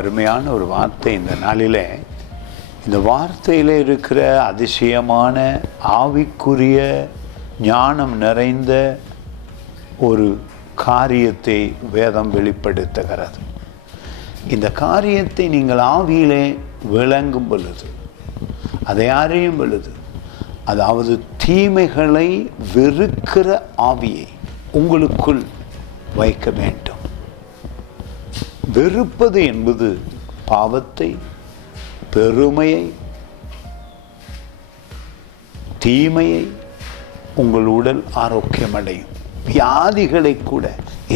அருமையான ஒரு வார்த்தை இந்த நாளில். இந்த வார்த்தையில் இருக்கிற அதிசயமான ஆவிக்குரிய ஞானம் நிறைந்த ஒரு காரியத்தை வேதம் வெளிப்படுத்துகிறது. இந்த காரியத்தை நீங்கள் ஆவியிலே விளங்கும் பொழுது, அதை அறியும் பொழுது, அதாவது தீமைகளை வெறுக்கிற ஆவியை உங்களுக்குள் வைக்க வேண்டும். வெறுப்பது என்பது பாவத்தை, பெருமையை, தீமையை, உங்கள் உடல் ஆரோக்கியம் அடையும். வியாதிகளை கூட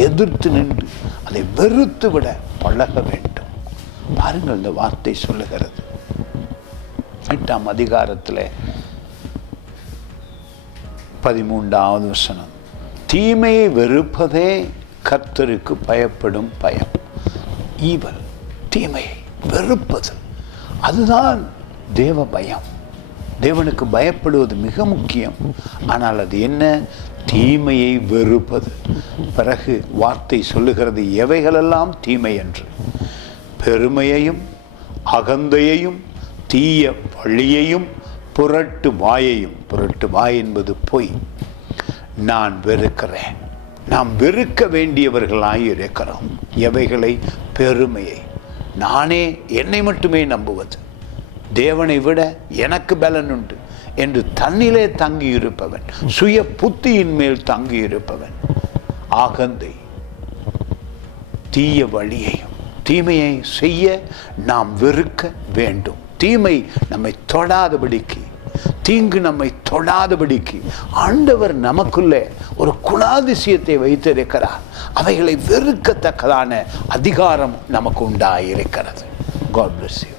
எதிர்த்து நின்று அதை வெறுத்து விட பழக வேண்டும். பாருங்கள், இந்த வார்த்தை சொல்லுகிறது 8ஆம் அதிகாரத்தில் 13வது வசனம். தீமையை வெறுப்பதே கர்த்தருக்கு பயப்படும் பயம். ஈவல், தீமையை வெறுப்பது, அதுதான் தேவ பயம். தேவனுக்கு பயப்படுவது மிக முக்கியம். ஆனால் அது என்ன? தீமையை வெறுப்பது. பிறகு வார்த்தை சொல்லுகிறது எவைகளெல்லாம் தீமை என்று. பெருமையையும், அகந்தையையும், தீய வழியையும், புரட்டு வாயையும். புரட்டு வாய் என்பது பொய். நான் வெறுக்கிறேன். நாம் வெறுக்க வேண்டியவர்களாய் இருக்கிறோம். எவைகளை? பெருமையை. நானே என்னை மட்டுமே நம்புவது, தேவனை விட எனக்கு பலன் உண்டு என்று தன்னிலே தங்கி இருப்பவன், சுய புத்தியின் மேல் தங்கி இருப்பவன். அகந்தை, தீய வழியையும், தீமையை செய்ய நாம் வெறுக்க வேண்டும். தீமை நம்மை தொடாதபடிக்கு, தீங்கு நம்மை தொடாதபடிக்கு ஆண்டவர் நமக்குள்ளே ஒரு குணாதிசயத்தை வைத்திருக்கிறார். அவைகளை வெறுக்கத்தக்கதான அதிகாரம் நமக்கு உண்டாயிருக்கிறது. God bless you.